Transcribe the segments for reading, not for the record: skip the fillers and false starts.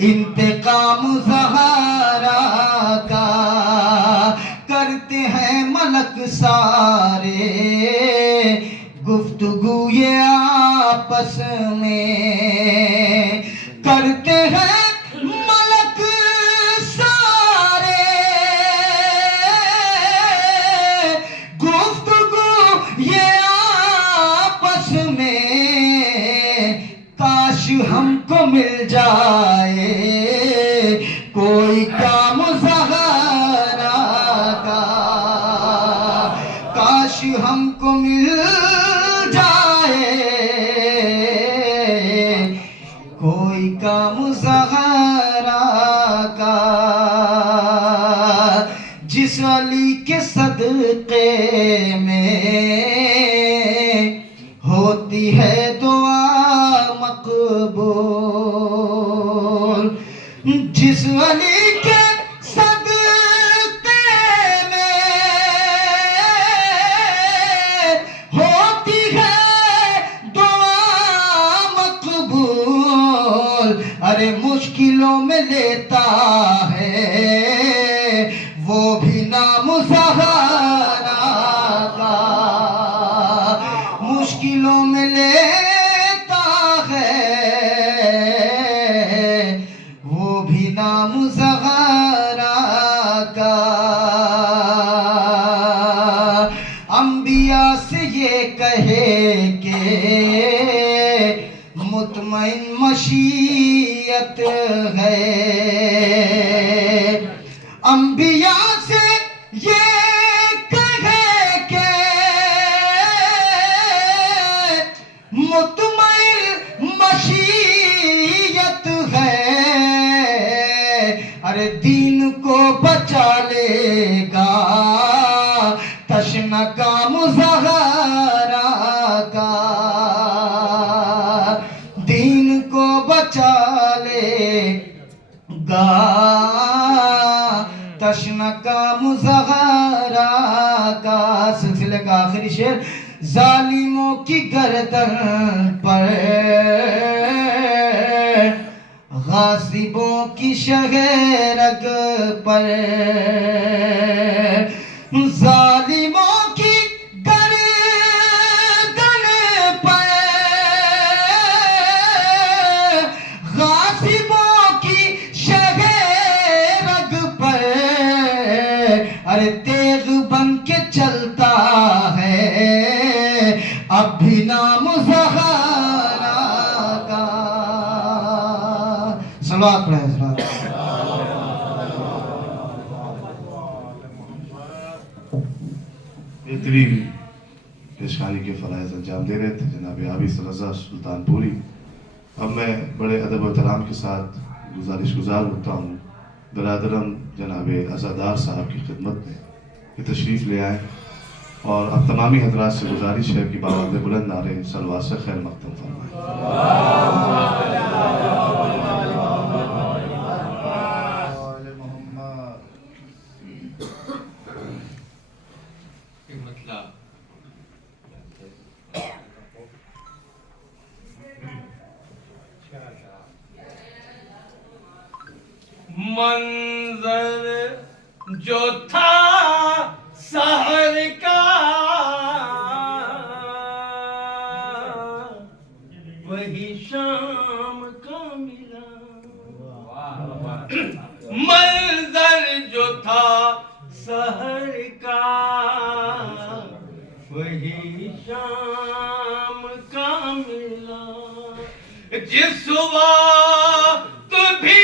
انتقام زہرا کا کرتے ہیں ملک سارے گفتگو یہ آپس میں کرتے ہیں ملک سارے گفتگو یہ آپس میں کاش ہم کو مل جائے کوئی کام زہرا کا کاش ہم کو مل جائے کوئی کام زہرا کا جس علی کے صدقے میں ہوتی ہے دعا مقبول جس علی کے صدقے میں ہوتی ہے دعا مقبول ارے مشکلوں میں لیتا ہے وہ بھی نام زہرا کا مشکلوں میں لیتا ہے وہ بھی نام زہرا کا انبیاء سے یہ کہے کہ مطمئن مشیت ہے انبیاء سے یہ کہے کہ مطمئن مشیت ہے ارے دین کو بچا لے گا تشنہ کام زہرا کا دین کو بچا لے گا تشنہ کام زہرا کا سلسلے کا آخری شعر ظالموں کی گردن پر غاصبوں کی شہرگ پر ظالموں کی گردن پر غاصبوں کی شہرگ پر ارے تیغ بن کے چلتا ہے اب بھی نام زہرا کا صلوات پڑھیں حضرات بہترین پیشکاری کے فرائض انجام دے رہے تھے جناب عابس رضا سلطان پوری اب میں بڑے ادب و احترام کے ساتھ گزارش گزار ہوتا ہوں برادرم جناب عزادار صاحب کی خدمت میں کہ تشریف لے آئیں اور اب تمامی حضرات سے گزارش ہے کہ باوند بلند نعرے صلوات سے خیر مقدم فرمائیں منظر جو تھا سحر کا وہی شام کا ملا منظر جو تھا سحر کا وہی شام کا ملا جس وقت بھی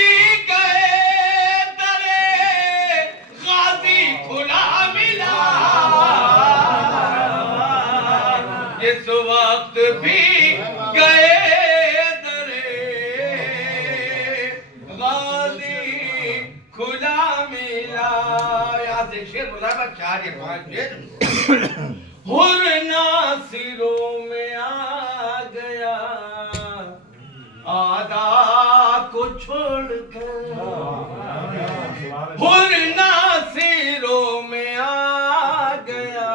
جس وقت بھی گئے درے غازی کھلا ملا یہاں سے شیر بولا با 4 یا 5 شیر حر ناصروں میں آ گیا آدھا کو چھوڑ کر حر ناصروں میں آ گیا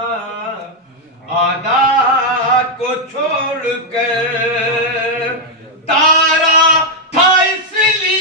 آدھا کو چھوڑ کر تارا تھا اس لیے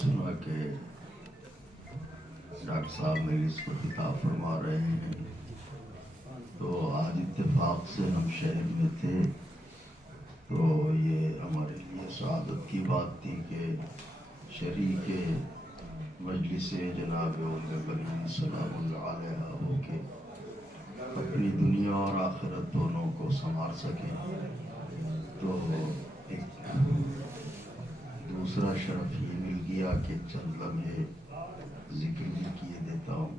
سنا کہ ڈاکٹر صاحب مجلس پر خطاب فرما رہے ہیں، تو آج اتفاق سے ہم شہر میں تھے، تو یہ ہمارے لیے سعادت کی بات تھی کہ شریک مجلس جناب ام بنین سلام اللہ علیہ ہو کے اپنی دنیا اور آخرت دونوں کو سنوار سکیں۔ تو ایک دوسرا شرف یہ مل گیا کہ چند لمحے ذکر بھی کیے دیتا ہوں،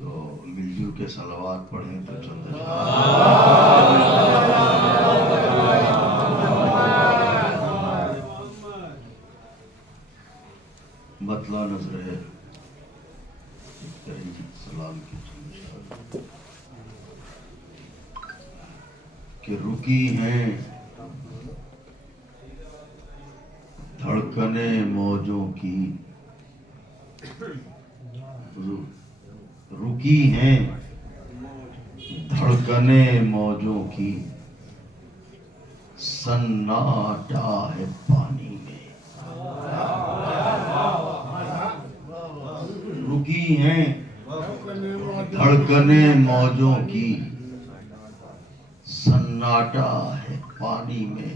تو مل جل کے صلوات پڑھیں تو چند مطلع نظر ہے سلام کی کہ رکی ہیں دھڑکنیں موجوں کی، رکی ہیں دھڑکنیں موجوں کی، سناٹا ہے پانی میں۔ رکی ہیں دھڑکنیں موجوں کی، سناٹا ہے پانی میں،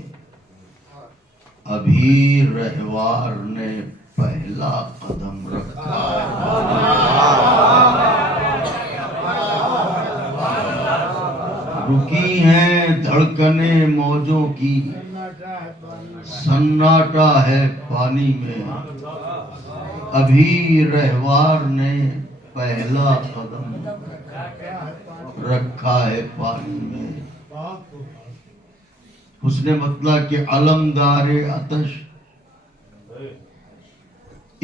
ابھی رہوار نے پہلا قدم رکھا ہے۔ رکی ہیں دھڑکنیں موجوں کی، سناٹا ہے پانی میں، ابھی رہوار نے پہلا قدم رکھا ہے پانی میں۔ حسن مطلع کہ علمدار آتش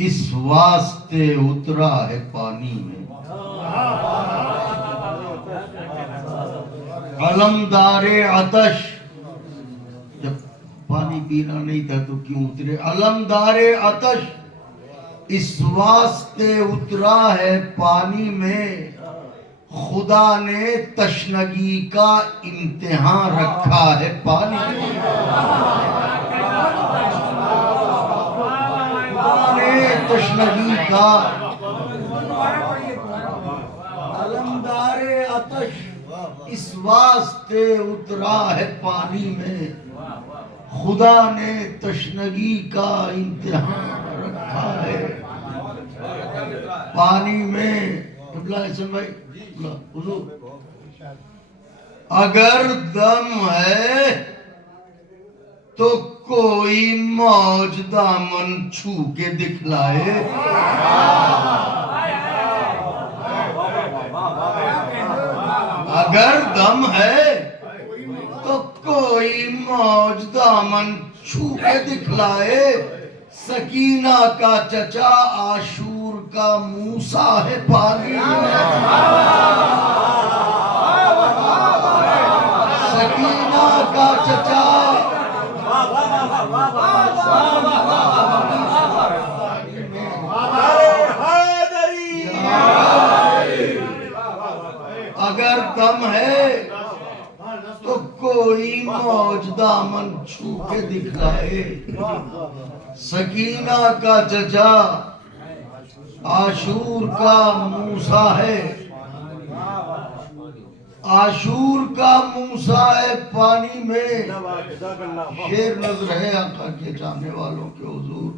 اس واسطے اترا ہے پانی میں۔ علمدار آتش، جب پانی پینا نہیں تھا تو کیوں اترے؟ علمدار آتش اس واسطے اترا ہے پانی میں، خدا نے تشنگی کا امتحان رکھا ہے پانی میں۔ خدا نے تشنگی کا، علمدار آتش اس واسطے اترا ہے پانی میں، خدا نے تشنگی کا امتحان رکھا ہے پانی میں۔ حسن بھائی حضور، اگر دم ہے تو کوئی موج دامن چھو کے دکھلائے، اگر دم ہے تو کوئی موج دامن چھو کے دکھلائے، سکینہ کا چچا عاشور کا موسیٰ ہے پانی میں۔ سکینہ کا چچا اگر دم ہے تو کوئی موج دامن چھو کے دکھلائے، سکینہ کا چچا عاشور کا موسیٰ ہے، عاشور کا موسیٰ ہے پانی میں۔ شیر نظر ہے آقا کے چاہنے والوں کے حضور،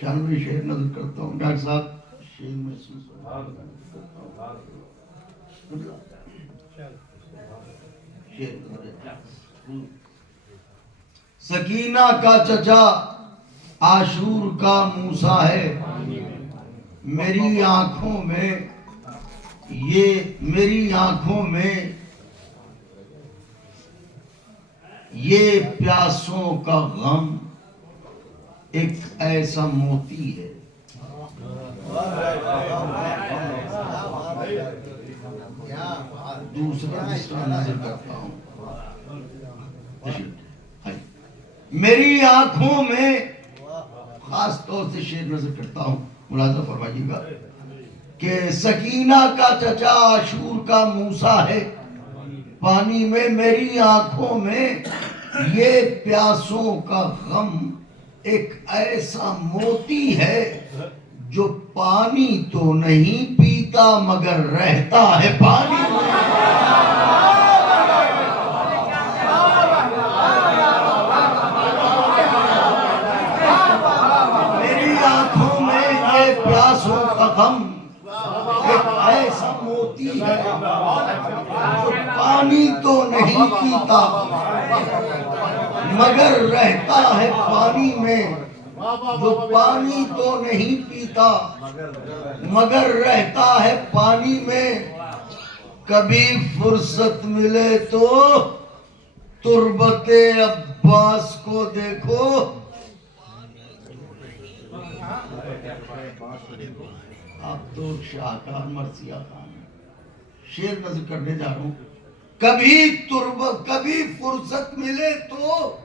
شانوی شیر نظر کرتا ہوں ڈاکٹر صاحب، شیر محسوس سکینہ کا چچا عاشور کا موسیٰ ہے، میری آنکھوں میں یہ پیاسوں کا غم ایک ایسا موتی ہے۔ دوسرا نظر کرتا ہوں، میری آنکھوں میں خاص طور سے شیر نظر کرتا ہوں، ملاحظہ فرمائیے گا کہ سکینہ کا چچا عاشور کا موسیٰ ہے پانی میں، میری آنکھوں میں یہ پیاسوں کا غم ایک ایسا موتی ہے جو پانی تو نہیں پیتا مگر رہتا ہے پانی میں. میری آنکھوں میں یہ پیاسوں کا غم ایک ایسا موتی ہے جو پانی تو نہیں پیتا مگر رہتا ہے پانی میں. جو پانی تو نہیں پیتا مگر رہتا ہے پانی میں. کبھی فرصت ملے تو تربت عباس کو دیکھو. آپ تو شاہکار مرثیہ خان ہیں. شعر نظر کرنے جا رہا ہوں. کبھی فرصت ملے تو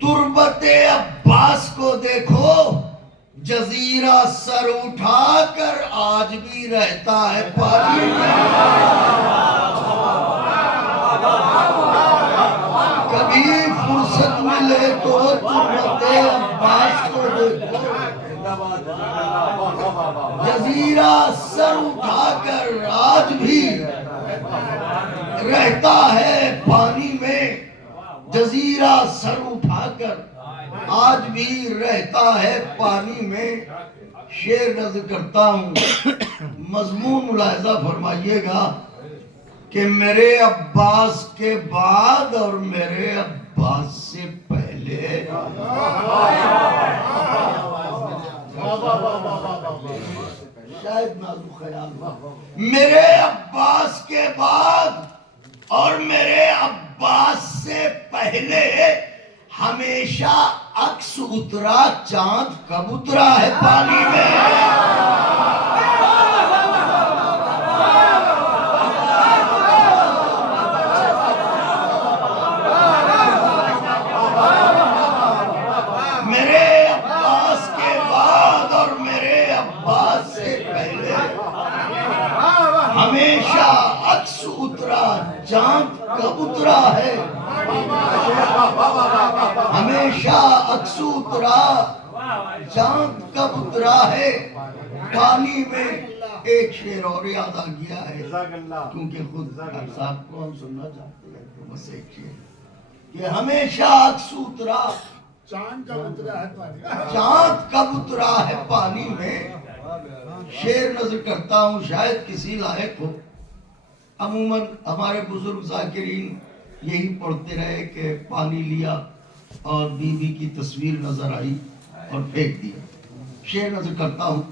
تربت عباس کو دیکھو. جزیرہ سر اٹھا کر آج بھی رہتا ہے پانی میں. کبھی فرصت ملے تو تربت عباس کو دیکھو. جزیرہ سر اٹھا کر آج بھی رہتا ہے پانی میں. جزیرہ سر اٹھا کر آج بھی رہتا ہے پانی میں. شعر نظر کرتا ہوں. مضمون ملاحظہ فرمائیے گا کہ میرے عباس کے بعد اور میرے عباس سے پہلے. شاید نازو خیال ہوا. میرے عباس کے بعد اور میرے عباس سے پہلے ہمیشہ عکس اترا چاند کب اترا ہے پانی میں. میرے عباس کے بعد اور میرے عباس سے پہلے ہمیشہ عکس اترا چاند کب اترا ہے. ہمیشہ عکس اترا چاند کب اترا ہے پانی میں. ایک شعر اور یاد آ گیا ہے کیونکہ خود صاحب کو ہم سننا چاہتے ہیں تو بس ایک شعر کہ ہمیشہ عکس اترا چاند کب اترا ہے پانی میں. شعر نظر کرتا ہوں شاید کسی لائق ہو. عموماً ہمارے بزرگ ذاکرین یہی پڑھتے رہے کہ پانی لیا اور بی بی کی تصویر نظر آئی اور پھینک دیا. شعر نظر کرتا ہوں.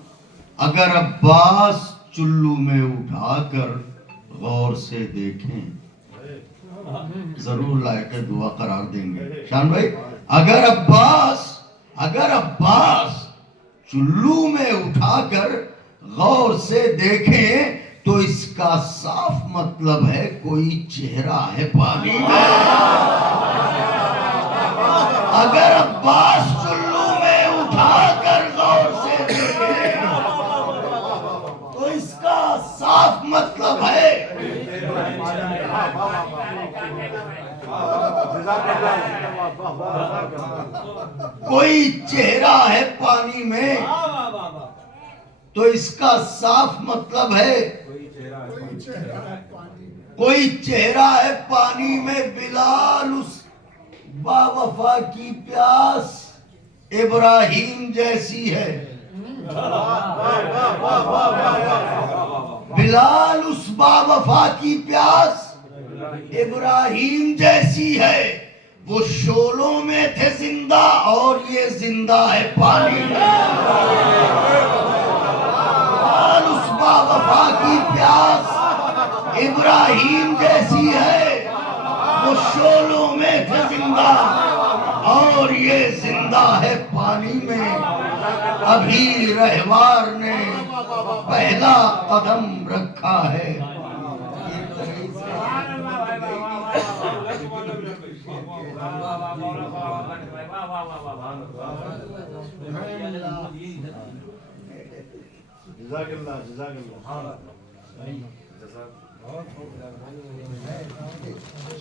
اگر عباس چلو میں اٹھا کر غور سے دیکھیں ضرور لائق دعا قرار دیں گے شان بھائی. اگر عباس چلو میں اٹھا کر غور سے دیکھیں تو اس کا صاف مطلب ہے کوئی چہرہ ہے پانی میں. اگر عباس چلو میں اٹھا کر غور سے دیکھیں تو اس کا صاف مطلب ہے کوئی چہرہ ہے پانی میں. تو اس کا صاف مطلب ہے کوئی چہرہ ہے پانی میں. بلال اس با وفا کی پیاس ابراہیم جیسی ہے. بلال اس با وفا کی پیاس ابراہیم جیسی ہے. وہ شولوں میں تھے زندہ اور یہ زندہ ہے پانی میں. بلال اس با وفا کی پیاس ابراہیم جیسی ہے. وہ شولوں میں تھے زندہ اور یہ زندہ ہے پانی میں. ابھی رہوار نے پہلا قدم رکھا ہے.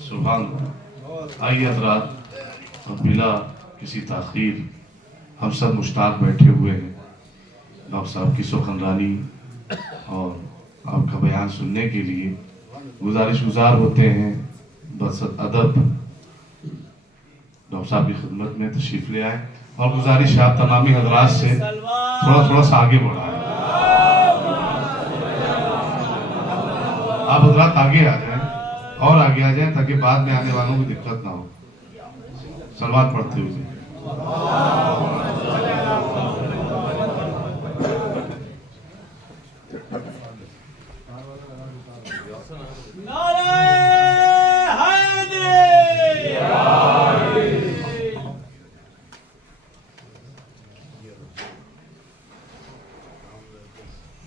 سبحان اللہ. آئیے حضرات اور بلا کسی تاخیر، ہم سب مشتاق بیٹھے ہوئے ہیں ڈاکٹر صاحب کی سخنرانی اور آپ کا بیان سننے کے لیے. گزارش گزار ہوتے ہیں بس ادب ڈاکٹر صاحب کی خدمت میں تشریف لے آئیں، اور گزارش آپ تمامی حضرات سے تھوڑا سا آگے بڑھائیں. آپ حضرات آگے آ جائیں اور آگے آ جائیں تاکہ بعد میں آنے والوں کو دقت نہ ہو. صلوات پڑھتے ہوئے.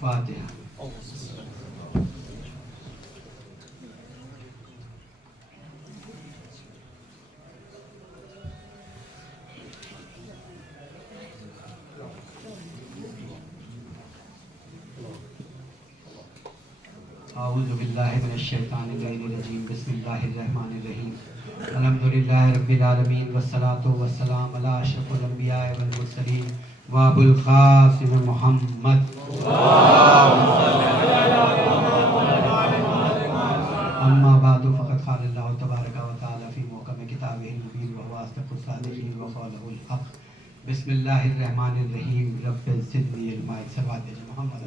فاتحہ. اعوذ باللہ من الشیطان الرجیم. بسم اللہ الرحمن الرحیم. الحمدللہ رب العالمین والصلاة والسلام علی اشرف الانبیاء والمرسلین وابو القاسم محمد. اما بعد فقد قال اللہ تبارک و تعالی فی محکم کتابہ المبین وهو اصدق الصادقین وقوله الحق. بسم اللہ الرحمن الرحیم. رب زدنی علما. صلوات محمد.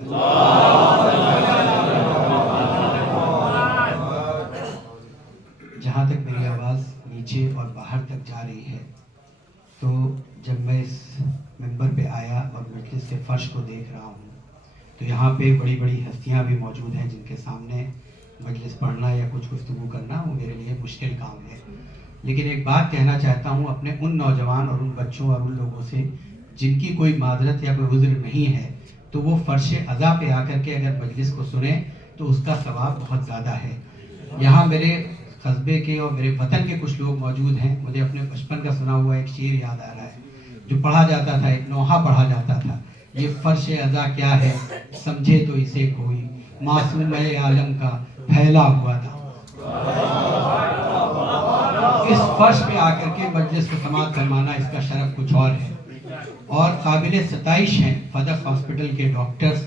جہاں تک میری آواز نیچے اور باہر تک جا رہی ہے، تو جب میں اس ممبر پہ آیا اور مجلس کے فرش کو دیکھ رہا ہوں تو یہاں پہ بڑی بڑی ہستیاں بھی موجود ہیں جن کے سامنے مجلس پڑھنا یا کچھ گفتگو کرنا وہ میرے لیے مشکل کام ہے. لیکن ایک بات کہنا چاہتا ہوں اپنے ان نوجوان اور ان بچوں اور ان لوگوں سے جن کی کوئی معذرت یا کوئی عذر نہیں ہے، تو وہ فرش عزا پہ آ کر کے اگر مجلس کو سنیں تو اس کا ثواب بہت زیادہ ہے. یہاں میرے قصبے کے اور میرے وطن کے کچھ لوگ موجود ہیں. مجھے اپنے بچپن کا سنا ہوا ایک شعر یاد آ رہا ہے جو پڑھا جاتا تھا، ایک نوحہ پڑھا جاتا تھا. یہ فرش عزا کیا ہے سمجھے تو اسے کوئی، معصوم عالم کا پھیلا ہوا تھا. اس فرش پہ آ کر کے مجلس کو سماعت فرمانا، اس کا شرف کچھ اور ہے. اور قابل ستائش ہیں فدق ہاسپٹل کے ڈاکٹرز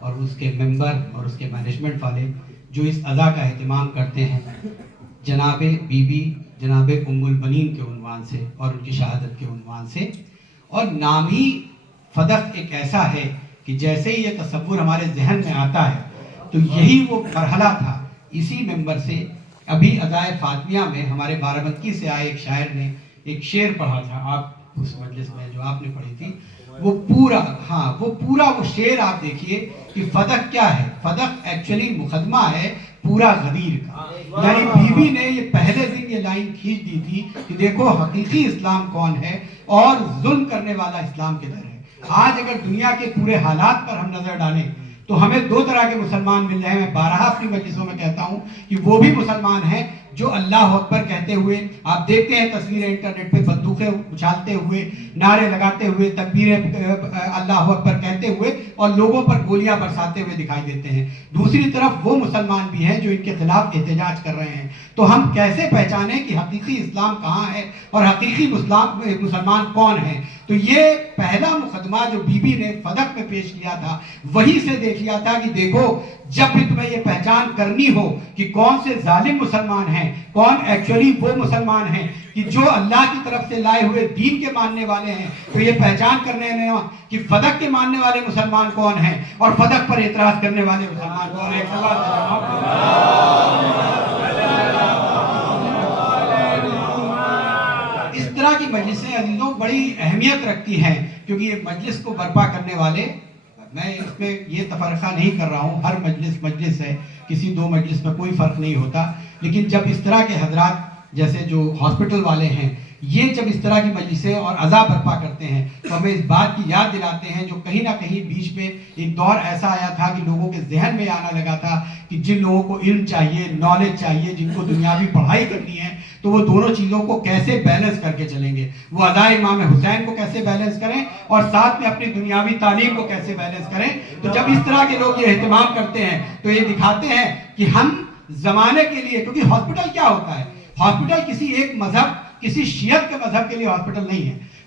اور اس کے ممبر اور اس کے مینجمنٹ والے جو اس عزا کا اہتمام کرتے ہیں. جناب بی بی جناب ام البنین کے عنوان سے اور ان کی شہادت کے عنوان سے. اور نام ہی فدق ایک ایسا ہے کہ جیسے ہی یہ تصور ہمارے ذہن میں آتا ہے تو یہی وہ مرحلہ تھا. اسی ممبر سے ابھی عزائے فاطمیہ میں ہمارے بارہبنکی سے آئے ایک شاعر نے ایک شعر پڑھا تھا. آپ اس مجلس میں جو آپ نے پڑھی تھی وہ پورا وہ شعر آپ دیکھیے کہ فدق کیا ہے. فدق ایکچولی مقدمہ ہے پورا غدیر کا. یعنی بی بی نے یہ پہلے دن یہ لائن کھینچ دی تھی کہ دیکھو حقیقی اسلام کون ہے اور ظلم کرنے والا اسلام کدھر ہے. آج اگر دنیا کے پورے حالات پر ہم نظر ڈالیں تو ہمیں دو طرح کے مسلمان مل رہے ہیں. میں بارہا اپنی مجلسوں میں کہتا ہوں کہ وہ بھی مسلمان ہیں جو اللہ اکبر کہتے ہوئے، آپ دیکھتے ہیں تصویریں انٹرنیٹ پہ، بندوقیں اچھالتے ہوئے، نعرے لگاتے ہوئے، تکبیریں اللہ اکبر کہتے ہوئے اور لوگوں پر گولیاں برساتے ہوئے دکھائی دیتے ہیں. دوسری طرف وہ مسلمان بھی ہیں جو ان کے خلاف احتجاج کر رہے ہیں. تو ہم کیسے پہچانیں کہ حقیقی اسلام کہاں ہے اور حقیقی مسلمان کون ہیں؟ تو یہ پہلا مقدمہ جو بی بی نے فدق میں پیش کیا تھا وہی سے دیکھ لیا تھا کہ دیکھو جب بھی تمہیں یہ پہچان کرنی ہو کہ کون سے ظالم مسلمان ہیں، کون ایکچولی وہ مسلمان ہیں کہ جو اللہ کی طرف سے لائے ہوئے دین کے ماننے والے ہیں، تو یہ پہچان کرنے کہ فدق کے ماننے والے مسلمان کون ہیں اور فدق پر اعتراض کرنے والے مسلمان کون ہیں. اس طرح کی مجلسیں عزیزوں بڑی اہمیت رکھتی ہیں کیونکہ یہ مجلس کو برپا کرنے والے، میں اس میں یہ تفرقہ نہیں کر رہا ہوں، ہر مجلس ہے، کسی دو مجلس میں کوئی فرق نہیں ہوتا. لیکن جب اس طرح کے حضرات جیسے جو ہاسپٹل والے ہیں یہ جب اس طرح کی مجلسیں اور عزا برپا کرتے ہیں تو ہمیں اس بات کی یاد دلاتے ہیں جو کہیں نہ کہیں بیچ میں ایک دور ایسا آیا تھا کہ لوگوں کے ذہن میں آنا لگا تھا کہ جن لوگوں کو علم چاہیے، نالج چاہیے، جن کو دنیاوی پڑھائی کرنی ہے تو وہ دونوں چیزوں کو کیسے بیلنس کر کے چلیں گے. وہ ادائے امام حسین کو کیسے بیلنس کریں اور ساتھ میں اپنی دنیاوی تعلیم کو کیسے بیلنس کریں. تو جب اس طرح کے لوگ یہ اہتمام کرتے ہیں تو یہ دکھاتے ہیں کہ ہم زمانے کے لیے، کیونکہ ہاسپٹل کیا ہوتا ہے، ہاسپٹل کسی ایک مذہب، کسی شیعت کے مذہب کے لیے ہاسپٹل نہیں ہے.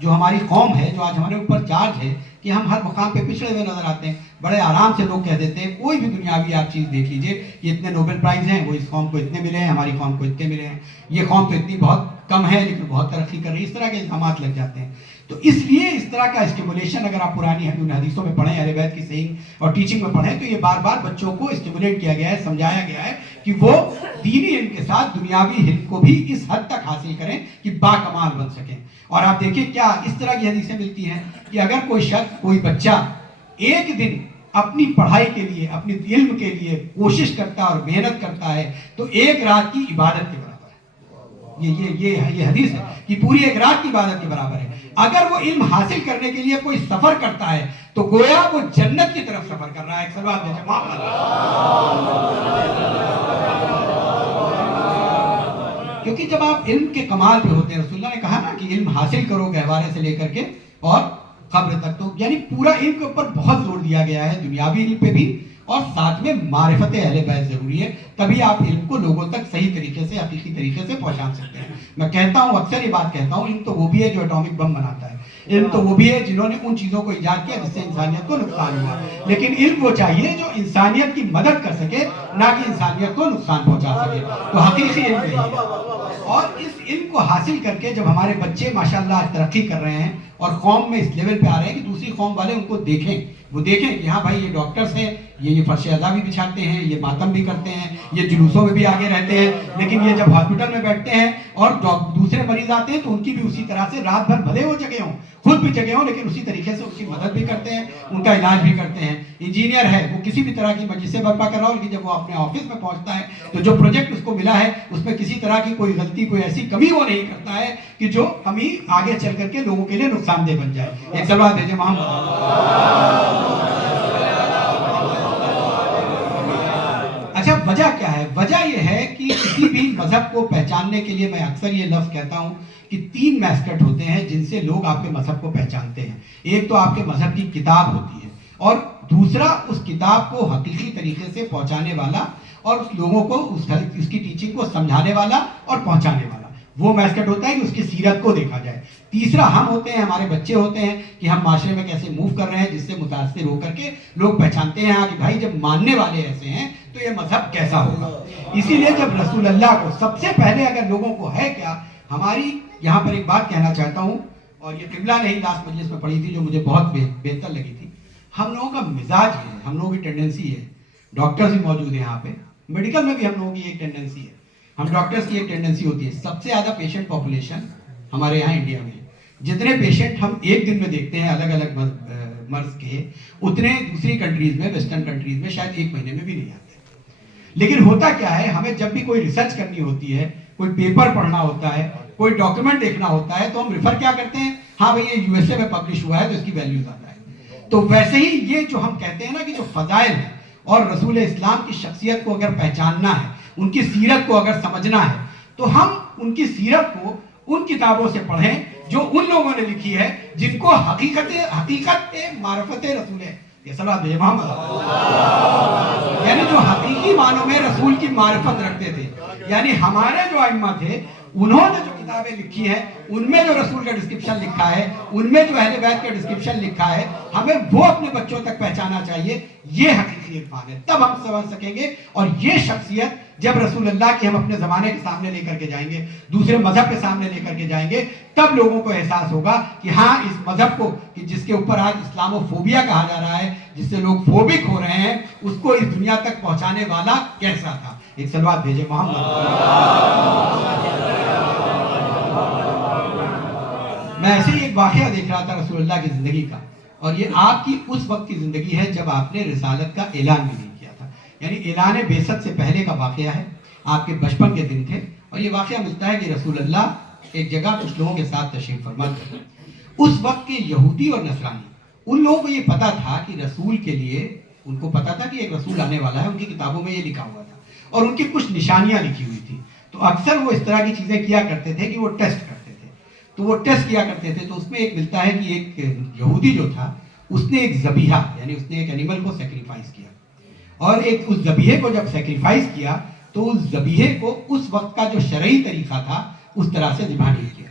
جو ہماری قوم ہے، جو آج ہمارے اوپر چارج ہے کہ ہم ہر مقام پہ پچھڑے ہوئے نظر آتے ہیں. بڑے آرام سے لوگ کہہ دیتے ہیں، کوئی بھی دنیاوی آپ چیز دیکھ لیجئے، یہ اتنے نوبل پرائز ہیں، وہ اس قوم کو اتنے ملے ہیں، ہماری قوم کو اتنے ملے ہیں، یہ قوم تو اتنی بہت کم ہے لیکن بہت ترقی کر رہی ہے. اس طرح کے الزامات لگ جاتے ہیں. تو اس لیے اس طرح کا اسٹیمولیشن اگر آپ پرانی حدیثوں میں پڑھیں، اہل بیت کی صحیح اور ٹیچنگ میں پڑھیں، تو یہ بار بار بچوں کو اسٹیمولیٹ کیا گیا ہے، سمجھایا گیا ہے کہ وہ دینی علم کے ساتھ دنیاوی علم کو بھی اس حد تک حاصل کریں کہ باکمال بن سکیں. اور آپ دیکھیں کیا اس طرح کی حدیثیں ملتی ہیں کہ اگر کوئی شخص، کوئی بچہ ایک دن اپنی پڑھائی کے لیے، اپنی علم کے لیے کوشش کرتا ہے اور محنت کرتا ہے تو ایک رات کی عبادت کے برابر ہے. یہ حدیث ہے کہ پوری ایک رات کی عبادت کے برابر ہے. اگر وہ علم حاصل کرنے کے لیے کوئی سفر کرتا ہے تو گویا وہ جنت کی طرف سفر کر رہا ہے. ایک سوال ہے جواب. کیونکہ جب آپ علم کے کمال پہ ہوتے ہیں، رسول اللہ نے کہا نا کہ علم حاصل کرو گہوارے سے لے کر کے اور قبر تک، تو یعنی پورا علم کے اوپر بہت زور دیا گیا ہے، دنیاوی علم پہ بھی، اور ساتھ میں معرفت اہل بیت ضروری ہے. تبھی آپ علم کو لوگوں تک صحیح طریقے سے، حقیقی طریقے سے پہنچا سکتے ہیں. میں کہتا ہوں، اکثر یہ بات کہتا ہوں، علم تو وہ بھی ہے جو اٹامک بم بناتا ہے، علم تو وہ بھی ہے جنہوں نے ان چیزوں کو ایجاد کیا جس سے انسانیت کو نقصان ہوا. لیکن علم وہ چاہیے جو انسانیت کی مدد کر سکے، نہ کہ انسانیت کو نقصان پہنچا سکے. تو حقیقی علم یہی ہے. اور اس علم کو حاصل کر کے جب ہمارے بچے ماشاءاللہ ترقی کر رہے ہیں اور قوم میں اس لیول پہ آ رہے ہیں کہ دوسری قوم والے ان کو دیکھیں، وہ دیکھیں کہ ہاں بھائی یہ ڈاکٹرز ہیں، یہ فرش ادا بھی بچھاتے ہیں، یہ ماتم بھی کرتے ہیں، یہ جلوسوں میں بھی آگے رہتے ہیں، لیکن یہ جب ہاسپٹل میں بیٹھتے ہیں اور دوسرے مریض آتے ہیں تو ان کی بھی اسی طرح سے رات بھر بھلے وہ جگے ہوں، خود بھی جگے ہوں، لیکن اسی طریقے سے ان کی مدد بھی کرتے ہیں، ان کا علاج بھی کرتے ہیں. انجینئر ہے، وہ کسی بھی طرح کی مجلسیں برپا کر رہا ہو، لیکن جب وہ اپنے آفس میں پہنچتا ہے تو جو پروجیکٹ اس کو ملا ہے اس میں کسی طرح کی کوئی غلطی، کوئی ایسی کمی وہ نہیں کرتا ہے کہ جو ہمیں آگے چل کر کے لوگوں کے لیے نقصان دہ بن جائے. ایک سوال بھیجے محمد. اچھا، وجہ کیا ہے؟ وجہ یہ ہے کہ کسی بھی مذہب کو پہچاننے کے لیے میں اکثر یہ لفظ کہتا ہوں کہ 3 میسکٹ ہوتے ہیں جن سے لوگ آپ کے مذہب کو پہچانتے ہیں. ایک تو آپ کے مذہب کی کتاب ہوتی ہے، اور دوسرا اس کتاب کو حقیقی طریقے سے پہنچانے والا اور اس لوگوں کو اس کی ٹیچنگ کو سمجھانے والا اور پہنچانے والا. وہ میسکٹ ہوتا ہے کہ اس کی سیرت کو دیکھا جائے. تیسرا ہم ہوتے ہیں، ہمارے بچے ہوتے ہیں کہ ہم معاشرے میں کیسے موو کر رہے ہیں جس سے متاثر ہو کر کے لوگ پہچانتے ہیں کہ بھائی جب ماننے والے ایسے ہیں تو یہ مذہب کیسا ہوگا. اسی لیے جب رسول اللہ کو سب سے پہلے اگر لوگوں کو ہے کیا، ہماری یہاں پر ایک بات کہنا چاہتا ہوں، اور یہ قبلہ نے ہی لاسٹ مجلس میں پڑھی تھی جو مجھے بہت بہتر لگی تھی. ہم لوگوں کا مزاج ہے، ہم لوگوں کی ٹینڈنسی ہے، ڈاکٹرز بھی موجود ہیں یہاں پہ، میڈیکل میں بھی ہم لوگوں کی ایک ٹینڈنسی ہے، ہم ڈاکٹرز کی ایک ٹینڈنسی ہوتی ہے، سب سے زیادہ پیشنٹ پاپولیشن ہمارے یہاں انڈیا میں ہے. جتنے پیشنٹ ہم ایک دن میں دیکھتے ہیں الگ الگ مرض کے، اتنے دوسری کنٹریز میں، ویسٹرن کنٹریز میں شاید ایک مہینے میں بھی نہیں آتے. لیکن ہوتا کیا ہے، ہمیں جب بھی کوئی ریسرچ کرنی ہوتی ہے، کوئی پیپر پڑھنا ہوتا ہے، کوئی ڈاکیومنٹ دیکھنا ہوتا ہے، تو ہم ریفر کیا کرتے ہیں، ہاں بھئی یہ USA میں پبلش ہوا ہے تو اس کی ویلیو زیادہ ہے. تو ویسے ہی یہ جو ہم کہتے ہیں نا کہ جو فضائل ہیں اور رسول اسلام کی شخصیت کو اگر پہچاننا ہے، ان کی سیرت کو اگر سمجھنا ہے، تو ہم ان کی سیرت کو ان کتابوں سے پڑھیں جو ان لوگوں نے لکھی ہے جن کو حقیقت معرفت رسول ہے. یہ صلاح دے محمد، یعنی جو حقیقی معنوں میں رسول کی معرفت رکھتے تھے. یعنی ہمارے جو ائمہ تھے، انہوں نے جو کتابیں لکھی ہیں ان میں جو رسول کا ڈسکرپشن لکھا ہے، ان میں جو اہل بیت کا ڈسکرپشن لکھا ہے، ہمیں وہ اپنے بچوں تک پہنچانا چاہیے. یہ حقیقی عرفان ہے، تب ہم سمجھ سکیں گے. اور یہ شخصیت جب رسول اللہ کی ہم اپنے زمانے کے سامنے لے کر کے جائیں گے، دوسرے مذہب کے سامنے لے کر کے جائیں گے، تب لوگوں کو احساس ہوگا کہ ہاں اس مذہب کو، کہ جس کے اوپر آج اسلامو فوبیا کہا جا رہا ہے، جس سے لوگ فوبک ہو رہے ہیں، اس کو اس دنیا تک پہنچانے والا کیسا تھا. ایک سلوات بھیجے محمد. میں ایسے ہی ایک واقعہ دیکھ رہا تھا رسول اللہ کی زندگی کا، اور یہ آپ کی اس وقت کی زندگی ہے جب آپ نے رسالت کا اعلان بھی نہیں کیا تھا. یعنی اعلان بعثت سے پہلے کا واقعہ ہے، آپ کے بچپن کے دن تھے. اور یہ واقعہ ملتا ہے کہ رسول اللہ ایک جگہ کچھ لوگوں کے ساتھ تشریف فرما تھے. اس وقت کے یہودی اور نصرانی، ان لوگوں کو یہ پتا تھا کہ رسول کے لیے، ان کو پتا تھا کہ ایک رسول آنے والا ہے، ان کی کتابوں میں یہ لکھا ہوا تھا اور ان کی کچھ نشانیاں لکھی ہوئی تھی. تو اکثر وہ اس طرح کی چیزیں کیا کرتے تھے کہ وہ ٹیسٹ کرتے تھے. تو وہ ٹیسٹ کیا کرتے تھے، تو اس میں ایک ملتا ہے کہ ایک یہودی جو تھا اس نے ایک ذبیحہ، یعنی اس نے ایک اینیمل کو سیکریفائس کیا، اور ایک اس ذبیحے کو جب سیکریفائس کیا تو اس ذبیحے کو اس وقت کا جو شرعی طریقہ تھا اس طرح سے ذبح نہیں کیا.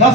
10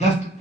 10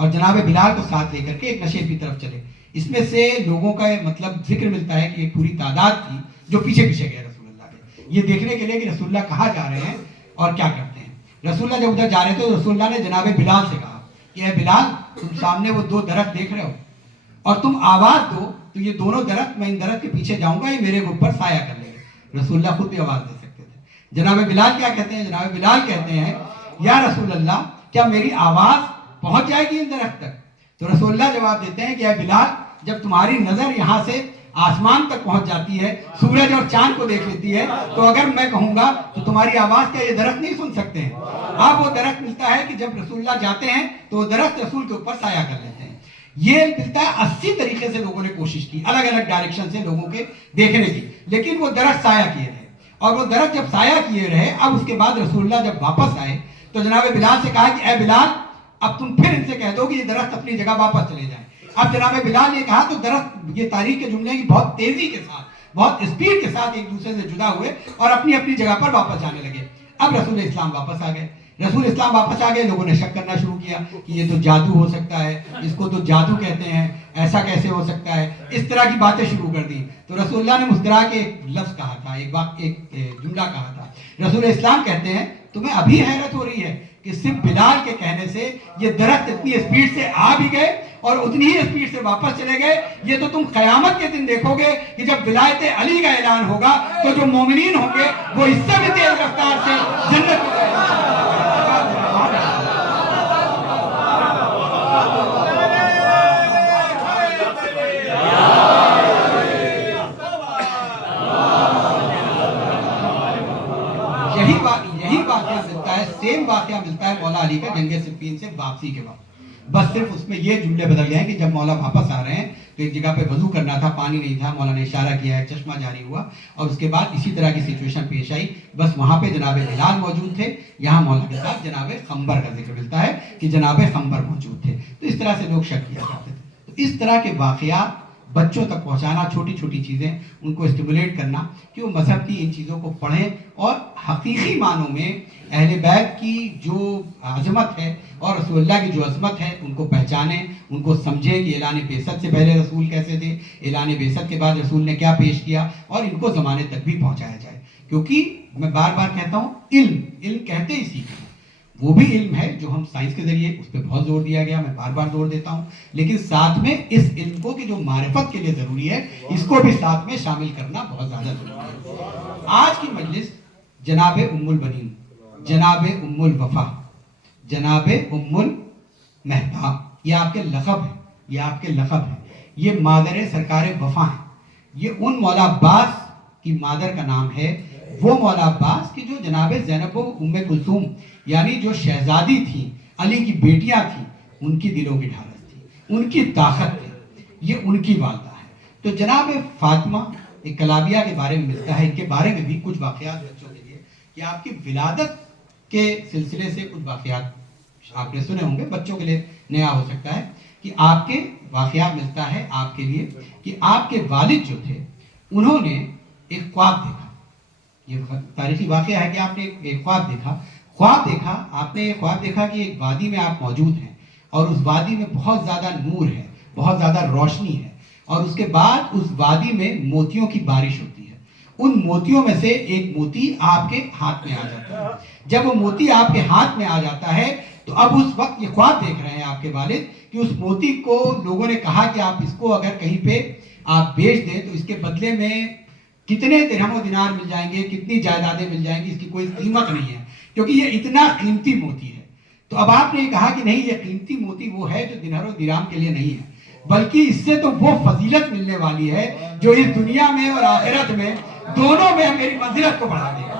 اور جناب بلال کو ساتھ لے کر کے ایک نشے کی طرف چلے. اس میں سے لوگوں کا مطلب ذکر ملتا ہے کہ ایک پوری تعداد تھی جو پیچھے پیچھے گئے رسول اللہ کے, یہ دیکھنے کے لیے کہ رسول اللہ کہاں جا رہے ہیں اور کیا کرتے ہیں. رسول اللہ جب ادھر جا رہے تھے تو رسول اللہ نے جناب بلال سے کہا کہ اے بلال, تم سامنے وہ 2 درخت دیکھ رہے ہو اور تم آواز دو تو یہ دونوں درخت, میں ان درخت کے پیچھے جاؤں گا, یہ میرے اوپر سایہ کر لیں گے. رسول اللہ خود بھی آواز دے سکتے تھے. جناب بلال کیا کہتے ہیں؟ جناب بلال کہتے ہیں یا رسول اللہ کیا میری آواز پہنچ جائے گی ان درخت تک؟ تو رسول اللہ جواب دیتے ہیں کہ اے بلال, جب تمہاری نظر یہاں سے آسمان تک پہنچ جاتی ہے, سورج اور چاند کو دیکھ لیتی ہے, تو اگر میں کہوں گا تو تمہاری آواز کیا یہ درخت نہیں سن سکتے ہیں؟ اب وہ درخت ملتا ہے کہ جب رسول اللہ جاتے ہیں تو وہ درخت رسول کے اوپر سایہ کر لیتے ہیں. یہ ملتا ہے 80 طریقے سے لوگوں نے کوشش کی الگ الگ ڈائریکشن سے لوگوں کے دیکھنے کی, لیکن وہ درخت سایہ کیے رہے. اور وہ درخت جب سایہ کیے رہے, اب اس کے بعد رسول اللہ جب واپس آئے تو جناب بلال سے کہا کہ اے بلال, اب تم پھر ان سے کہہ دو کہ یہ درخت اپنی جگہ واپس چلے جائیں. اب جناب بلال نے کہا تو درخت, یہ تاریخ کے جملے کی بہت تیزی کے ساتھ, بہت اسپیڈ کے ساتھ ایک دوسرے سے جدا ہوئے اور اپنی اپنی جگہ پر واپس جانے لگے. اب رسول اسلام واپس آ گئے. رسول اسلام واپس آ گئے, لوگوں نے شک کرنا شروع کیا کہ یہ تو جادو ہو سکتا ہے, اس کو تو جادو کہتے ہیں, ایسا کیسے ہو سکتا ہے, اس طرح کی باتیں شروع کر دی. تو رسول اللہ نے مسکرا کے ایک لفظ کہا تھا, ایک جملہ کہا تھا. رسول اسلام کہتے ہیں تمہیں ابھی حیرت ہو رہی ہے کہ صرف بلال کے کہنے سے یہ درخت اتنی اسپیڈ سے آ بھی گئے اور اتنی ہی اسپیڈ سے واپس چلے گئے. یہ تو تم قیامت کے دن دیکھو گے کہ جب ولایت علی کا اعلان ہوگا تو جو مومنین ہوں گے وہ اس سے بھی تیز رفتار سے جنت میں جائیں گے. یہی واقعہ ملتا ہے, سیم واقعہ ملتا ہے مولا علی کا جنگ صفین سے واپسی کے وقت. بس صرف اس میں یہ جملے بدل گئے ہیں کہ جب مولا واپس آ رہے ہیں تو ایک جگہ پہ وضو کرنا تھا, پانی نہیں تھا, مولا نے اشارہ کیا, ایک چشمہ جاری ہوا اور اس کے بعد اسی طرح کی سچویشن پیش آئی. بس وہاں پہ جناب بلال موجود تھے, یہاں مولا کے ساتھ جناب خنبر کا ذکر ملتا ہے کہ جناب خنبر موجود تھے. تو اس طرح سے لوگ شک کیا کرتے تھے. تو اس طرح کے واقعات بچوں تک پہنچانا, چھوٹی چھوٹی چیزیں ان کو اسٹیمولیٹ کرنا کہ وہ مذہب کی ان چیزوں کو پڑھیں اور حقیقی معنوں میں اہل بیت کی جو عظمت ہے اور رسول اللہ کی جو عظمت ہے ان کو پہچانیں, ان کو سمجھیں کہ اعلان بعثت سے پہلے رسول کیسے تھے, اعلان بعثت کے بعد رسول نے کیا پیش کیا, اور ان کو زمانے تک بھی پہنچایا جائے. کیونکہ میں بار بار کہتا ہوں علم کہتے ہی سیکھیں, وہ بھی علم ہے جو ہم سائنس کے ذریعے, اس پہ بہت زور دیا گیا, میں بار بار زور دیتا ہوں, لیکن ساتھ میں اس علم کو کہ جو معرفت کے لیے ضروری ہے اس کو بھی ساتھ میں شامل کرنا بہت زیادہ ضروری ہے. آج کی مجلس جناب ام البنین, جناب ام الوفا, جناب ام المہتاب, یہ آپ کے لقب ہے, یہ آپ کے لقب ہے. یہ مادر سرکار وفا ہیں. یہ ان مولا عباس کی مادر کا نام ہے, وہ مولا عباس کی جو جناب زینب و ام کلثوم یعنی جو شہزادی تھی, علی کی بیٹیاں تھیں, ان کی دلوں کی ڈھارس تھی, ان کی طاقت تھی, یہ ان کی والدہ ہے. تو جناب فاطمہ ایک کلابیہ کے بارے میں ملتا ہے, ان کے بارے میں بھی کچھ واقعات بچوں کے لیے کہ آپ کی ولادت کے سلسلے سے کچھ واقعات آپ نے سنے ہوں گے, بچوں کے لیے نیا ہو سکتا ہے کہ آپ کے واقعات ملتا ہے آپ کے لیے کہ آپ کے والد جو تھے انہوں نے ایک خواب دیکھا. یہ تاریخی واقعہ ہے کہ آپ نے ایک خواب دیکھا. آپ نے یہ خواب دیکھا کہ ایک وادی میں آپ موجود ہیں اور اس وادی میں بہت زیادہ نور ہے, بہت زیادہ روشنی ہے, اور اس کے بعد اس وادی میں موتیوں کی بارش ہوتی ہے. ان موتیوں میں سے ایک موتی آپ کے ہاتھ میں آ جاتا ہے. جب وہ موتی آپ کے ہاتھ میں آ جاتا ہے تو اب اس وقت یہ خواب دیکھ رہے ہیں آپ کے والد کہ اس موتی کو لوگوں نے کہا کہ آپ اس کو اگر کہیں پہ آپ بیچ دیں تو اس کے بدلے میں کتنے درہم و دینار مل جائیں گے, کتنی جائیدادیں مل جائیں گی, اس کی کوئی قیمت نہیں ہے کیونکہ یہ اتنا قیمتی موتی ہے. تو اب آپ نے کہا کہ نہیں, یہ قیمتی موتی وہ ہے جو دینار و درہم کے لیے نہیں ہے, بلکہ اس سے تو وہ فضیلت ملنے والی ہے جو اس دنیا میں اور آخرت میں دونوں میں میری منزلت کو بڑھا دے گا.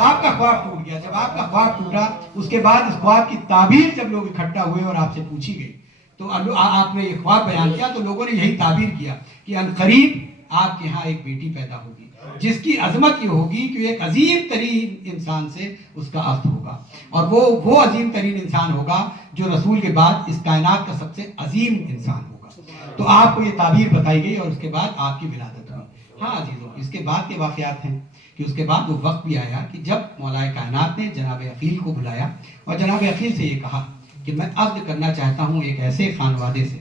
آپ کا خواب ٹوٹ گیا. جب آپ کا خواب ٹوٹا اس کے بعد اس خواب کی تعبیر جب لوگ اکٹھا ہوئے اور آپ سے پوچھی گئی تو آپ نے یہ خواب بیان کیا, تو لوگوں نے یہی تعبیر کیا کہ عنقریب آپ کے ہاں ایک بیٹی پیدا ہوگی جس کی عظمت یہ ہوگی کہ ایک عظیم ترین انسان سے اس کا عہد ہوگا, اور وہ عظیم ترین انسان ہوگا جو رسول کے بعد اس کائنات کا سب سے عظیم انسان ہوگا. تو آپ کو یہ تعبیر بتائی گئی اور اس کے بعد آپ کی ولادت ہوئی. ہاں عزیزوں, اس کے بعد کے واقعات ہیں کہ اس کے بعد وہ وقت بھی آیا کہ جب مولا کائنات نے جناب عقیل کو بلایا اور جناب عقیل سے یہ کہا کہ میں عقد کرنا چاہتا ہوں ایک ایسے خانوادے سے.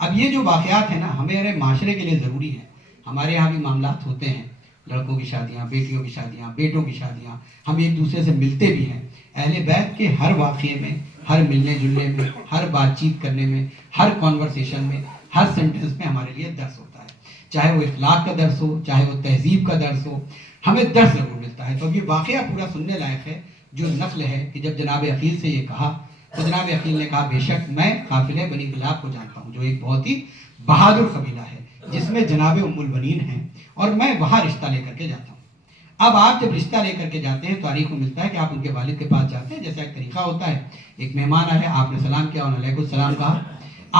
اب یہ جو واقعات ہیں نا ہمارے معاشرے کے لیے ضروری ہیں. ہمارے یہاں بھی معاملات ہوتے ہیں, لڑکوں کی شادیاں, بیٹیوں کی شادیاں, بیٹوں کی شادیاں, ہم ایک دوسرے سے ملتے بھی ہیں. اہل بیت کے ہر واقعے میں, ہر ملنے جلنے میں, ہر بات چیت کرنے میں, ہر کانورسیشن میں, ہر سینٹنس میں ہمارے لیے درس ہوتا ہے. چاہے وہ اخلاق کا درس ہو, چاہے وہ تہذیب کا درس ہو, ہمیں درس ضرور ملتا ہے. تو یہ واقعہ پورا سننے لائق ہے. جو نقل ہے کہ جب جناب عقیل سے یہ کہا تو جناب عقیل نے کہا بے شک میں قافلہ بنی کلاب کو جانتا ہوں جو ایک بہت ہی بہادر قبیلہ ہے جس میں جناب ام البنین ہیں, اور میں وہاں رشتہ لے کر کے جاتا ہوں. اب آپ جب رشتہ لے کر کے جاتے ہیں تاریخ میں ملتا ہے کہ آپ ان کے والد کے پاس جاتے ہیں. جیسا ایک طریقہ ہوتا ہے, ایک مہمان آیا, آپ نے سلام کیا, انہوں نے علیکم السلام کہا,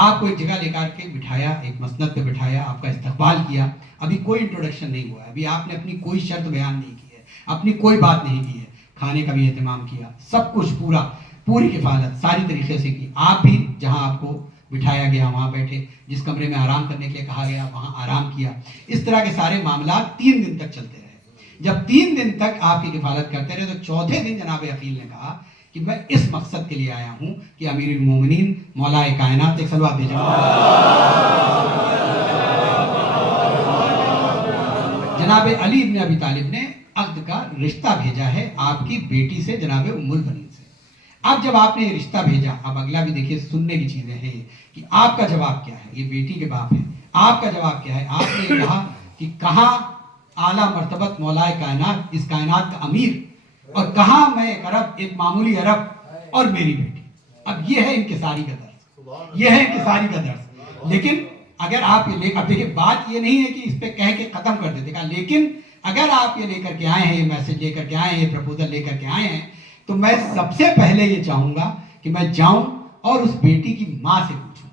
آپ کو ایک جگہ لے کر کے بٹھایا, ایک مسند پہ بٹھایا, آپ کا استقبال کیا. ابھی کوئی انٹروڈکشن نہیں ہوا ہے, ابھی آپ نے اپنی کوئی شرط بیان نہیں کی ہے, اپنی کوئی بات نہیں کی ہے, کھانے کا بھی اہتمام کیا, سب کچھ پوری کفالت ساری طریقے سے کی. آپ بھی جہاں آپ کو بٹھایا گیا وہاں بیٹھے, جس کمرے میں آرام کرنے کے لیے کہا گیا وہاں آرام کیا. اس طرح کے سارے معاملات 3 دن تک چلتے رہے. جب 3 دن تک آپ کی کفالت کرتے رہے تو چوتھے دن جناب عقیل نے کہا کہ میں اس مقصد کے لیے آیا ہوں کہ امیر المومنین مولا کائنات, ایک صلوات بھیجا, جناب علی ابن ابی طالب نے عقد کا رشتہ بھیجا ہے آپ کی بیٹی سے, جناب ام البنین سے. اب جب آپ نے یہ رشتہ بھیجا, اب اگلا بھی دیکھیے سننے کی چیزیں ہیں کہ آپ کا جواب کیا ہے. یہ بیٹی کے باپ ہے, آپ کا جواب کیا ہے. آپ نے کہا کہ کہاں اعلیٰ مرتبت مولا کائنات, اس کائنات کا امیر, اور کہاں میں ایک عرب, ایک معمولی عرب, اور میری بیٹی. اب یہ ہے انکساری کا درس, یہ ہے انکساری کا درس. لیکن اگر آپ یہ اب دیکھیں بات یہ نہیں ہے کہ اس پہ کہہ کے ختم کر دیتے گا, لیکن اگر آپ یہ لے کر کے آئے ہیں, یہ میسج لے کر کے آئے ہیں, یہ پرپوزل لے کر کے آئے ہیں, تو میں سب سے پہلے یہ چاہوں گا کہ میں جاؤں اور اس بیٹی کی ماں سے پوچھوں,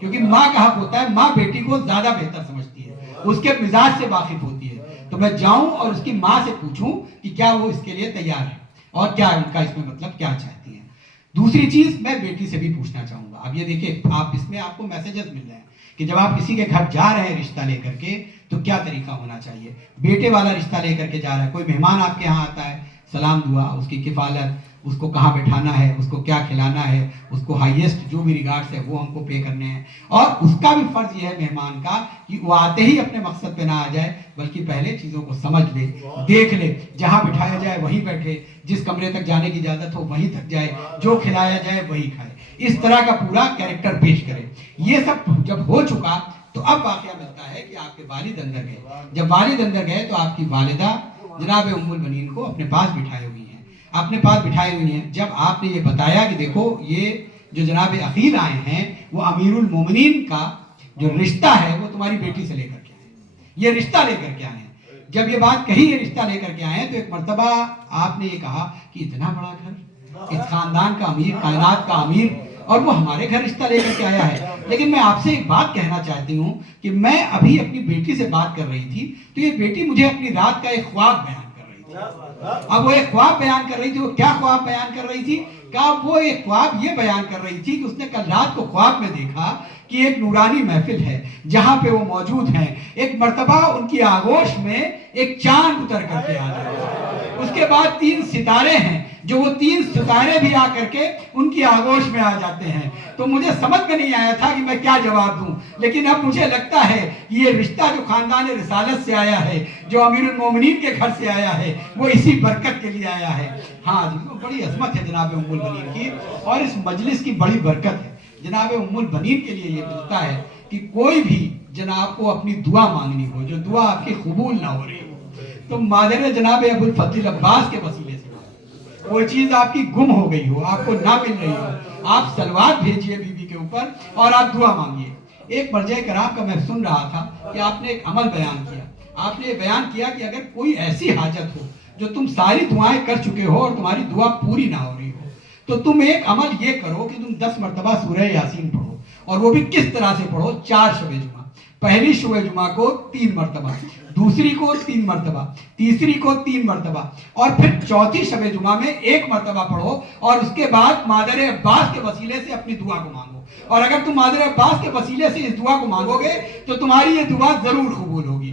کیونکہ ماں کا حق ہوتا ہے, ماں بیٹی کو زیادہ بہتر سمجھتی ہے, اس کے مزاج سے واقف ہوتی ہے. تو میں جاؤں اور اس کی ماں سے پوچھوں کہ کیا وہ اس کے لیے تیار ہے اور کیا ان کا اس میں مطلب کیا چاہتی ہیں. دوسری چیز میں بیٹی سے بھی پوچھنا چاہوں گا. اب یہ دیکھیں آپ اس میں آپ کو میسیجز مل رہے ہیں کہ جب آپ کسی کے گھر جا رہے ہیں رشتہ لے کر کے تو کیا طریقہ ہونا چاہیے. بیٹے والا رشتہ لے کر کے جا رہا ہے, کوئی مہمان آپ کے یہاں آتا ہے, سلام دعا, اس کی کفالت, اس کو کہاں بٹھانا ہے, اس کو کیا کھلانا ہے, اس کو ہائیسٹ جو بھی ریگارڈس ہے وہ ہم کو پے کرنے ہیں. اور اس کا بھی فرض یہ ہے مہمان کا کہ وہ آتے ہی اپنے مقصد پہ نہ آ جائے, بلکہ پہلے چیزوں کو سمجھ لے, دیکھ لے, جہاں بٹھایا جائے وہیں بیٹھے, جس کمرے تک جانے کی اجازت ہو وہیں تک جائے, جو کھلایا جائے وہی کھائے. اس طرح کا پورا کیریکٹر پیش کرے. یہ سب جب ہو چکا تو اب واقعہ ملتا ہے کہ آپ کے والد اندر گئے. جب والد اندر گئے تو آپ کی والدہ جناب ام البنین کو اپنے پاس بٹھائے ہوئی ہیں, اپنے پاس بٹھائی ہوئی ہیں. جب آپ نے یہ بتایا کہ دیکھو یہ جو جناب عقیل آئے ہیں وہ امیر المومنین کا جو رشتہ ہے وہ تمہاری بیٹی سے لے کر کے آئے, یہ رشتہ لے کر کے آئے ہیں. جب یہ بات کہی یہ رشتہ لے کر کے آئے ہیں تو ایک مرتبہ آپ نے یہ کہا کہ اتنا بڑا گھر, اس خاندان کا امیر, کائنات کا امیر, اور وہ ہمارے گھر رشتہ لے کر کے آیا ہے. لیکن میں آپ سے ایک بات کہنا چاہتی ہوں کہ میں ابھی اپنی بیٹی سے بات کر رہی تھی تو یہ بیٹی مجھے اپنی رات کا ایک خواب بیان کر رہی تھی. اب وہ ایک خواب بیان کر رہی تھی, وہ کیا خواب بیان کر رہی تھی؟ کہ وہ ایک خواب یہ بیان کر رہی تھی کہ اس نے کل رات کو خواب میں دیکھا کہ ایک نورانی محفل ہے جہاں پہ وہ موجود ہیں. ایک مرتبہ ان کی آغوش میں ایک چاند اتر کر کے آ جائے, اس کے بعد 3 ستارے ہیں جو وہ 3 ستارے بھی آ کر کے ان کی آغوش میں آ جاتے ہیں. تو مجھے سمجھ میں نہیں آیا تھا کہ میں کیا جواب دوں, لیکن اب مجھے لگتا ہے یہ رشتہ جو خاندان رسالت سے آیا ہے, جو امیر المومنین کے گھر سے آیا ہے, وہ اسی برکت کے لیے آیا ہے. ہاں جی, بڑی عظمت ہے جناب ام البنین کی, اور اس مجلس کی بڑی برکت ہے. جناب ام البنین کے لیے یہ ملتا ہے کہ کوئی بھی جناب کو اپنی دعا مانگنی ہو, جو دعا آپ کی قبول نہ ہو رہی ہو, تو مادر جناب ابو الفضل عباس کے وسیلے سے وہ چیز آپ کی گم ہو گئی ہو, آپ کو نہ مل رہی ہو, آپ سلوات بھیجئے بی بی کے اوپر اور آپ دعا مانگیے. ایک مرجع کرام کا میں سن رہا تھا کہ آپ نے ایک عمل بیان کیا. آپ نے یہ بیان کیا کہ اگر کوئی ایسی حاجت ہو جو تم ساری دعائیں کر چکے ہو اور تمہاری دعا پوری نہ ہو رہی ہو, تو تم ایک عمل یہ کرو کہ تم 10 مرتبہ سورہ یاسین پڑھو, اور وہ بھی کس طرح سے پڑھو؟ 4 شب جمعہ. پہلی شب جمعہ کو 3 مرتبہ, دوسری کو 3 مرتبہ, تیسری کو 3 مرتبہ, اور پھر چوتھی شب جمعہ میں 1 مرتبہ پڑھو, اور اس کے بعد مادر عباس کے وسیلے سے اپنی دعا کو مانگو. اور اگر تم مادر عباس کے وسیلے سے اس دعا کو مانگو گے تو تمہاری یہ دعا ضرور قبول ہوگی.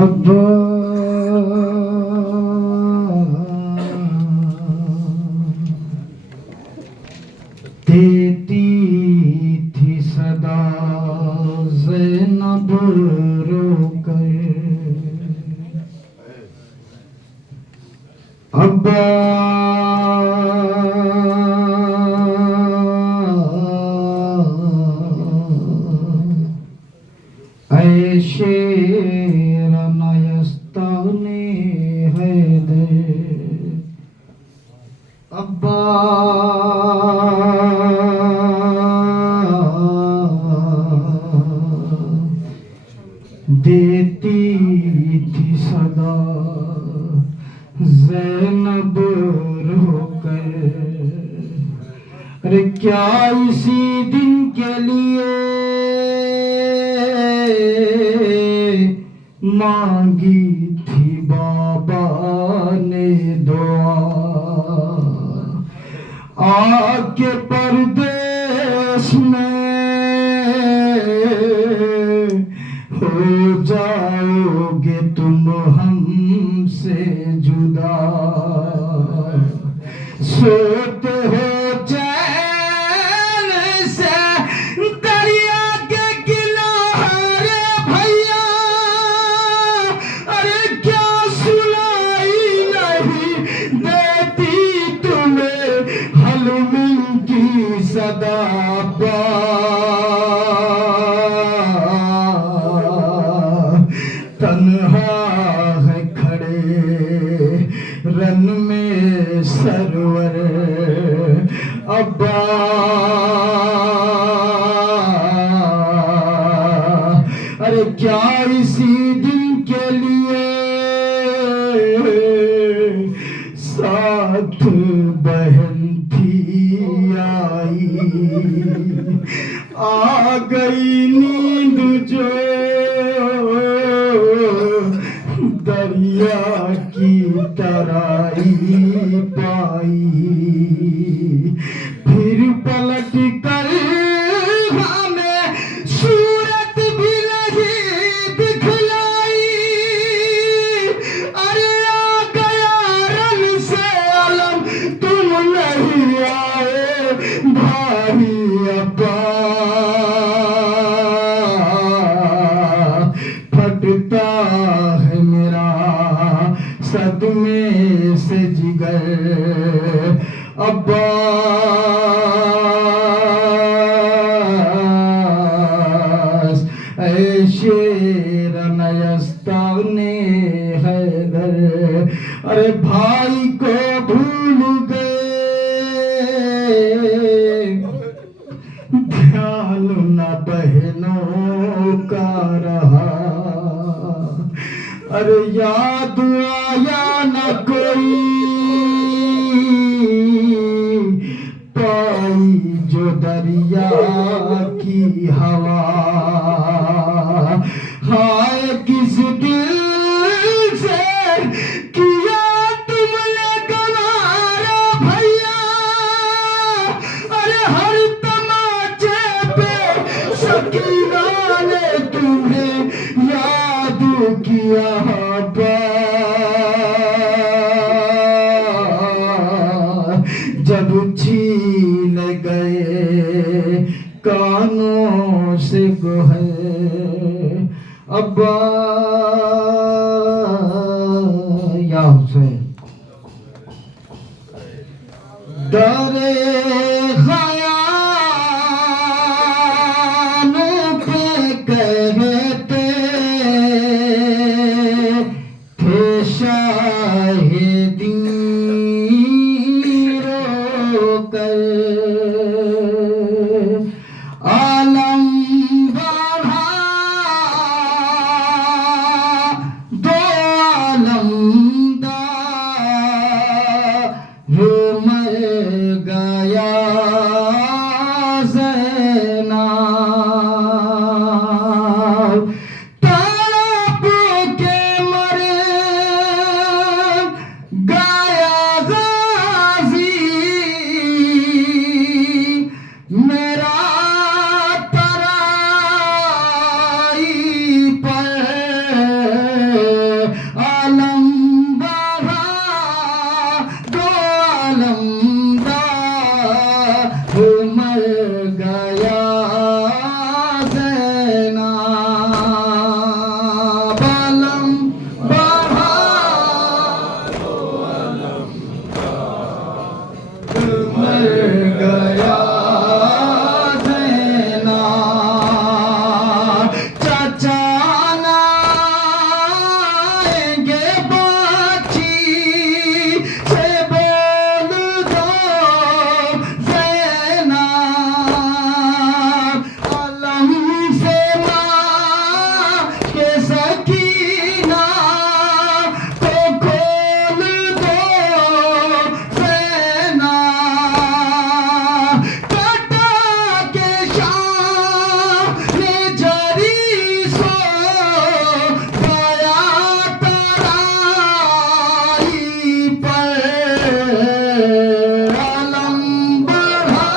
ابا دیتی تھی صدا زینب رو کر، ابا اے شیر نیستان حیدر، ابا دیتی تھی صدا زینب رو کر، ارے کیا اسی دن کے لیے مانگی تھی بابا نے دعا، آ کے پردیس میں ہو جاؤ گے تم ہم سے جدا، سوتے ہو چین سے دریا کے کنارے بھیا، ارے کیا سنائی نہیں دیتی تمہیں حلم کی صدا، تنہا ہے کھڑے رن میں سرور، ابا ارے کیا اسی دن کے لیے ساتھ بہن تھی آئی، آ گئی نیند جو دریا کی ترائی پائی، پھر پلٹ کر ہمیں صورت بھی نہیں دکھلائی، ارے آ گیا رن سے علم تم نہیں آئے بھائی، ابا پھٹتا ہے میرا صدمے سے جگر، ابا اے شیر نیستان حیدر، ارے بھائی کو بھول گئے دھیان نہ بہنوں کا رہا، ارے یاد آیا نہ کوئی پائی جو دریا کی ہوا، ہائے کس دل سے کیا تم نے گوارا بھیا، ارے ہر تماچے پہ سکینہ نے تمہیں یاد کیا، جب چھین گئے کانوں سے گوہر، ابا یا حسین در خیال پہ کہتے تھے شاہدین، مر گیا زینب تڑپ کے مر گیا غازی میرا ترائی پر عالم بڑھا دو عالم دار مر گیا زینب عالم بڑھا مر گیا زینب چچا نائیں گے بچی سے بول دو زینب علم سے ماں کے سکینہ کو کھول دو زینب کٹا کے شام جری سو گیا ترائی پر علم بڑھا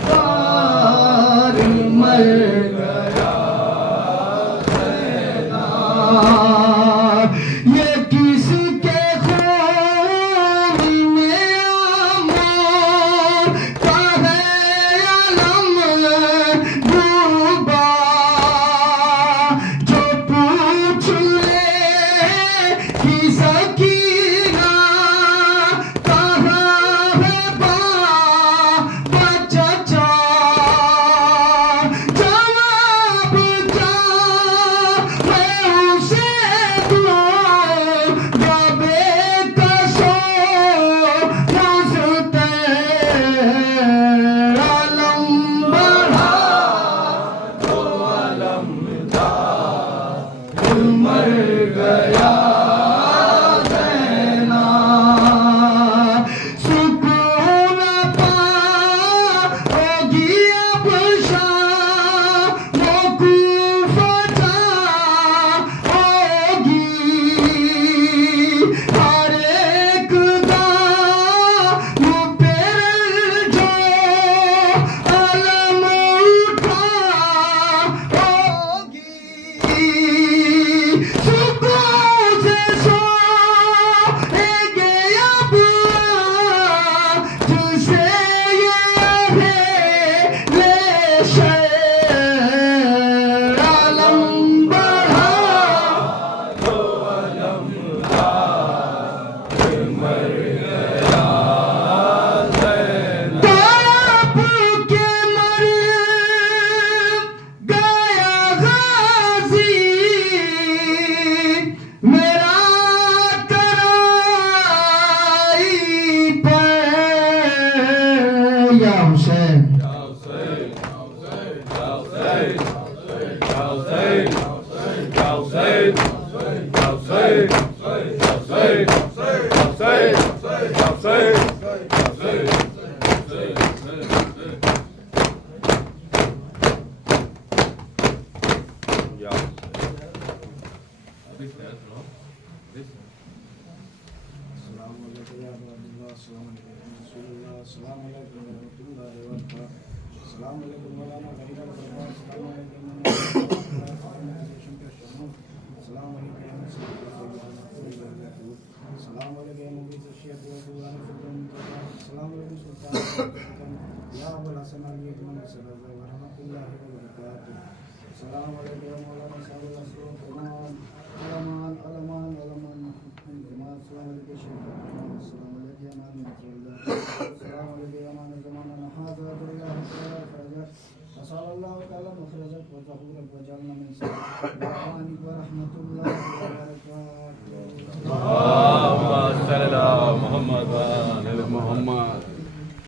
دار مر گیا زینب یہ کس کے خون میں امور کا ہے علم ڈوبا جو پوچھ لے کہ سکینہ کہاں ہے بابا چچا جواب میں اسے دوں بابے کسو مزتے علم بڑھا مر گیا زینب سکون پاؤگی اب شام و کوفہ جاؤگی ہر ایک گام پہ جو علم اٹھاؤگی سکون سے سوئیں گے اب جسے یہ ہے عالم بڑھا تڑپ کے مر گیا غازی میرا ترائی پر یا حسین محمد